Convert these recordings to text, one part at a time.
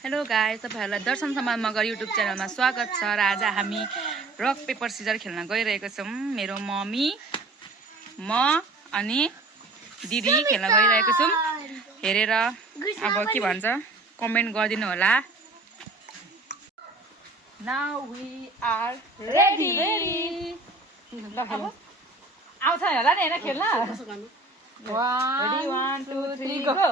Hello guys, तपाईहरुलाई दर्शन सम्मान Magar YouTube च्यानलमा स्वागत छ। र आज हामी रक पेपर सिजर खेल्न गइरहेको छौं। मेरो मम्मी, म अनि दिदी खेल्न गइरहेको छौं। हेरेर अब के भन्छ कमेन्ट गरिदिनु होला। Now we are ready. ल अब आउँछ होला नि हैन खेल्न। 1 2 3 go.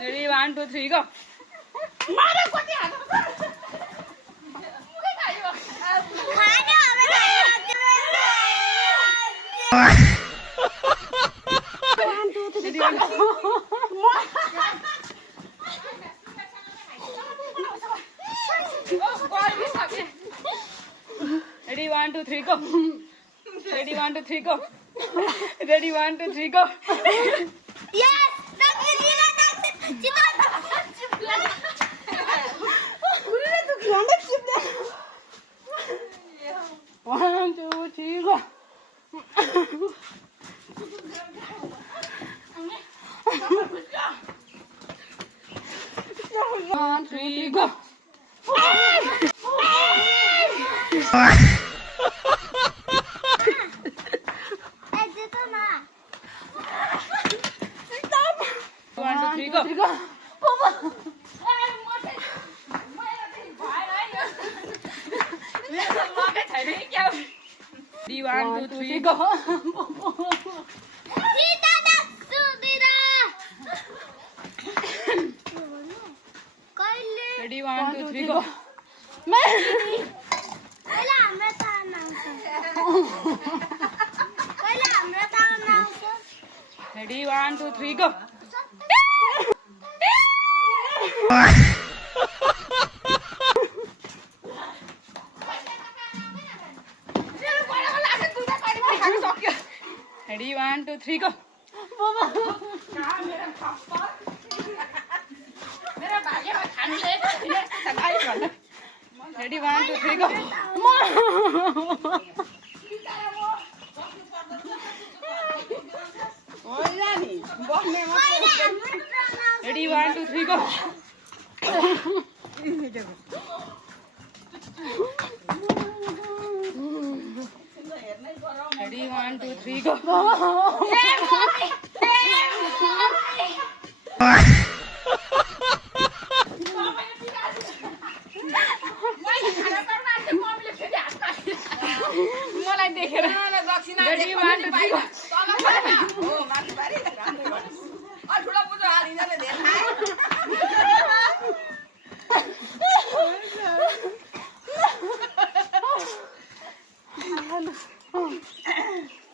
Ready, 1 2 3 go. Ready, 1 2 3 go. Ready, 1 2 3 go. Ready, 1 2 3 go. Yes! One, two, three, go. 1 3 go. Ready, 1 2 3 go. Ready, 1 2 3 go. Ready, 1 2 3 go. Ready, 1 2 3 go. Ready, 1 2 3 go. Ready, 1 2 3 go. Ready, 1 2 3 go.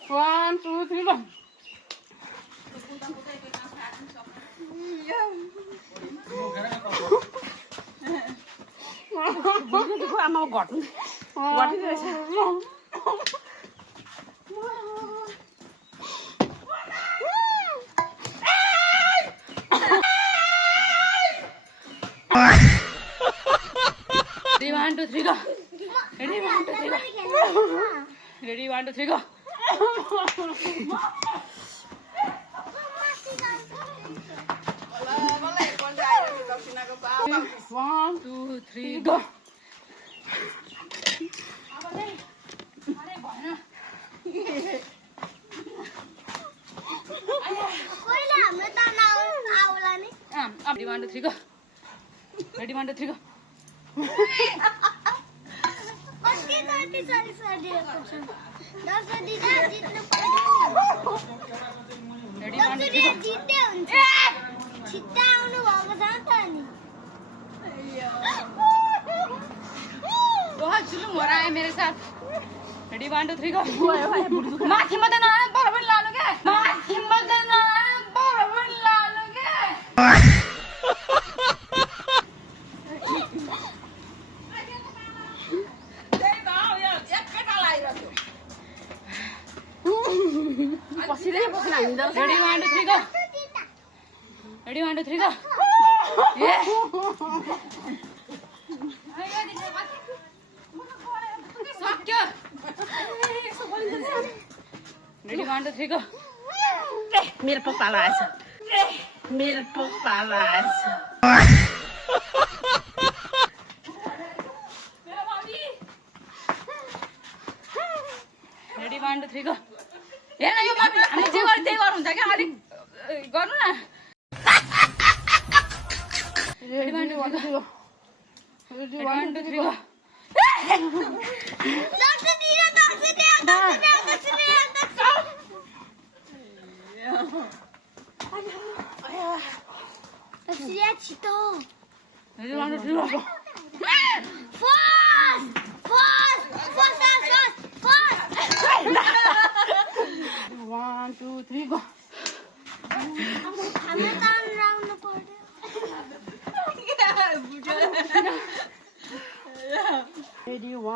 One, two, three, go. भुलिदिएको आमा घट्नु घटिरहेछ Ready, 1, 2, 3, go. Ready, 1, 2, 3, go. Ready, 1, 2, 3, go. 1, 2, 3, go. Ready, 1, 2, 3, go. Ready, 1, 2, 3, go. Ready, 1, 2, 3, go. बहुत जुलूम हो रहा है मेरे साथ ready 1 2 3 go माथि मत न बराबर लालोगे माथि मत न बराबर लालोगे पसिरै बस्न हामी त रेडी 1 2 3 go रेडी 1 2 3 go सक्यो रेडी 1 2 3 go मेरो पो पाला आएछ मेरो पो पाला आएछ रेडी 1 2 3 go हेर्न यो बाबी हामीले जे गरे त्यही गर्नु हुन्छ क्या अलिक गर्नु न रेडी 1 2 3 go रेडी 1 2 3 go छिटो ready 1 2 3 go fast fast fast fast 1 2 3 go हामी त राउन्ड पर्यो ready 1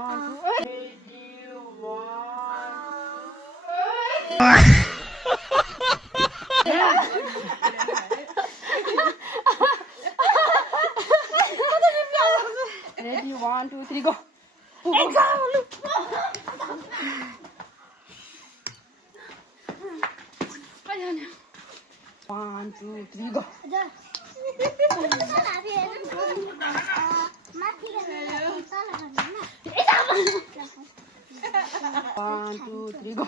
Ready, 1 2 3 go. 1 2 3 go. One, two, three, go.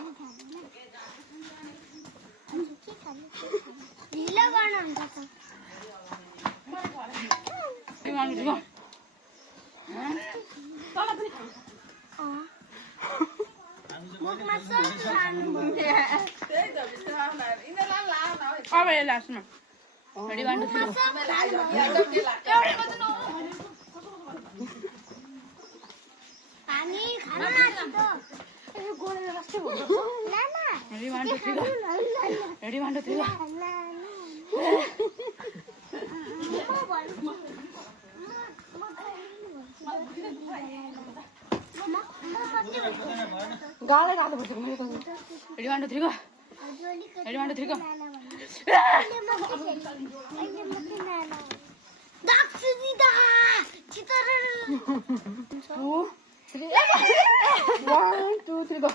ढिलो गर्नुहुन्छ त मुखमा सब लानुपर्छ अब यो लास्टमा रेडी 1 2 3 पानी खानु लाग्छ त गोलेर बस्दै हुन्छ नाना रेडी 1 2 3 रेडी 1 2 3 गाले रातो पर्छ मैले त ready 1 2 3 ready 1 2 3 Two, three. 1 2 3 go.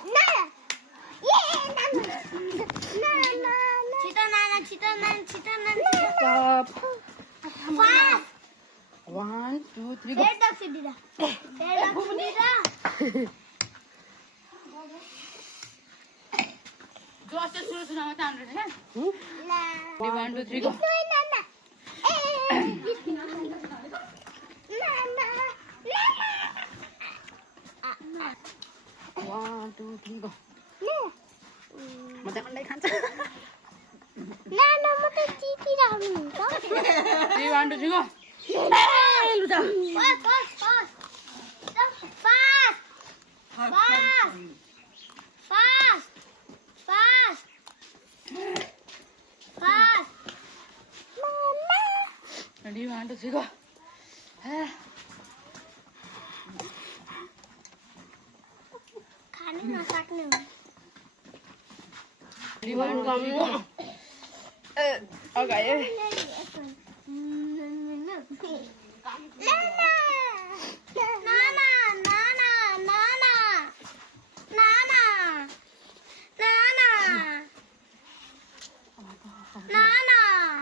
Stop. 1 2 3 go. जो अस्ति सुरु सुनामा त हाम्रो हैन रेडी 1 2 3 go 1 2 3 go. म त अन्डै खान्छ नाना म त चिटी राख्नु हुन्छ रेडी 1 2 3 go लुजा रेडी 1 2 3 go अगायो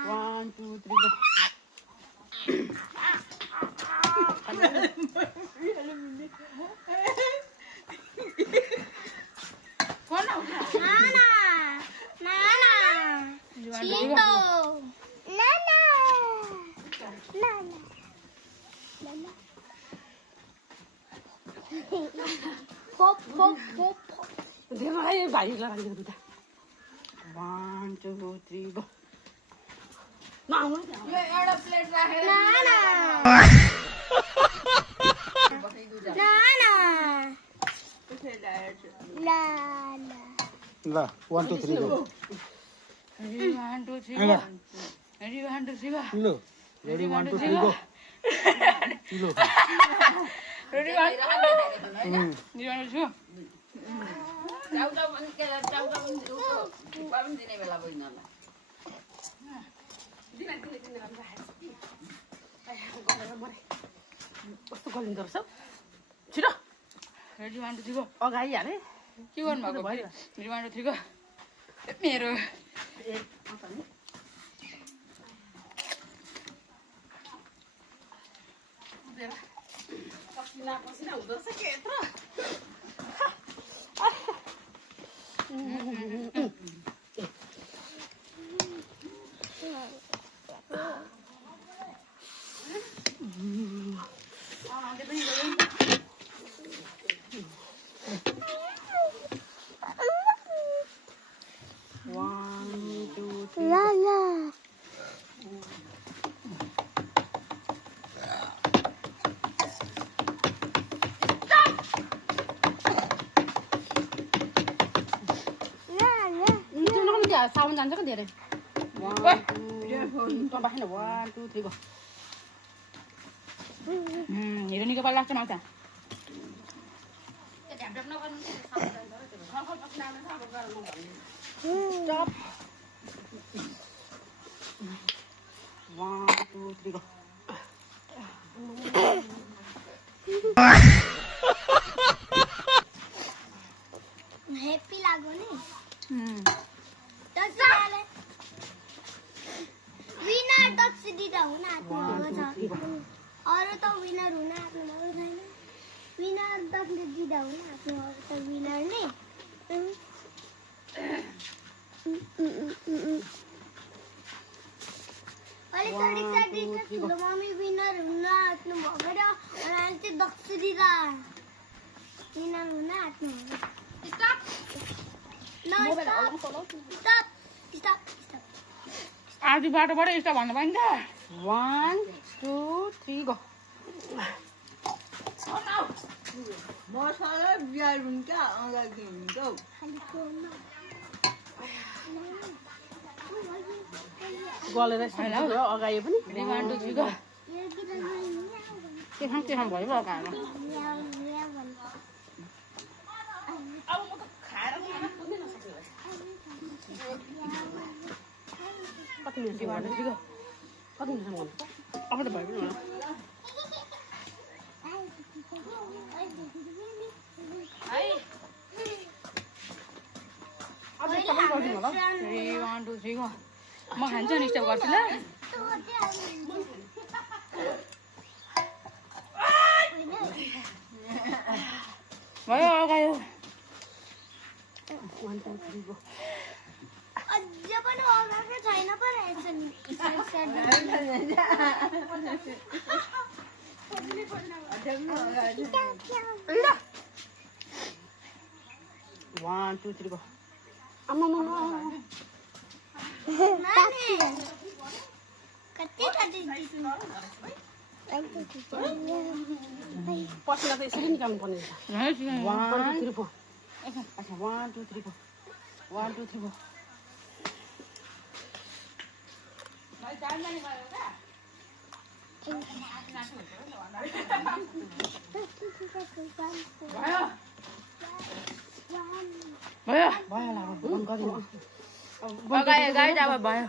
One, two, three, go. देखो है भाई लगा दे बेटा 1 2 3 गो ना आउनु यो एउटा प्लेट राखेर ल 1 2 3 go Ready, 1, 2, 3, go. Ready, 1, 2, 3, go. ल रेडी 1 2 3 गो ल Ready, 1, 2, 3, go. कस्तो गलिँदो रहेछ छिटो Ready, 1, 2, 3, go. अगाडि हाले के गर्नुभएको भयो? Ready, 1, 2, 3, go. मेरो पसिना पसिना हुँदो रहेछ के यत्रो साउन्ड जान्छ क्या धेरै 1 2 बाहिर 1 2 3 गो हिरो निको पाला लाग्छ मलाई त स्टप 1 2 3 गो हैप्पी लाग्यो नि विनर दक्ष दिदा हुन आत्मा छ अरु त विनर हुन आत्मा छैन विनर दक्ष दिदा हुन आत्मा त विनर नै अरे थोड़ी सा ठुलो मम्मी विनर हुन आत्मा भएर अनि चाहिँ दक्ष दिदा विनर हुन आत्मा स्टप स्टप आधी बाटोबाट यस्तो भन्नु पाइन्छ 1 2 3 गो मसाला बिहार हुन्छ अगाडि हुन्छ गलेर अगायो पनि 1 2 3 go. के खाम भयो अगायो कति मिनट Ready, 1 2 3 go. कति मिनट गर्नु अब त भयो पनि होला अब त पनि गर्दिनु होला Ready, 1 2 3 go. म खान्छु नि स्टप गर्छु ल भयो अगायो 1 2 3 गो अझ पनि अगाएको छैन पो रहेछ नि ल 1 2 3 गो आमा कति पसिना त यसरी निकाल्नु पर्ने रहेछ 1 2 3 4 अच्छा 1 2 3 4 1 2 3 4 भयो भयो होला अब बन्द गरिदिनु गाई अब भयो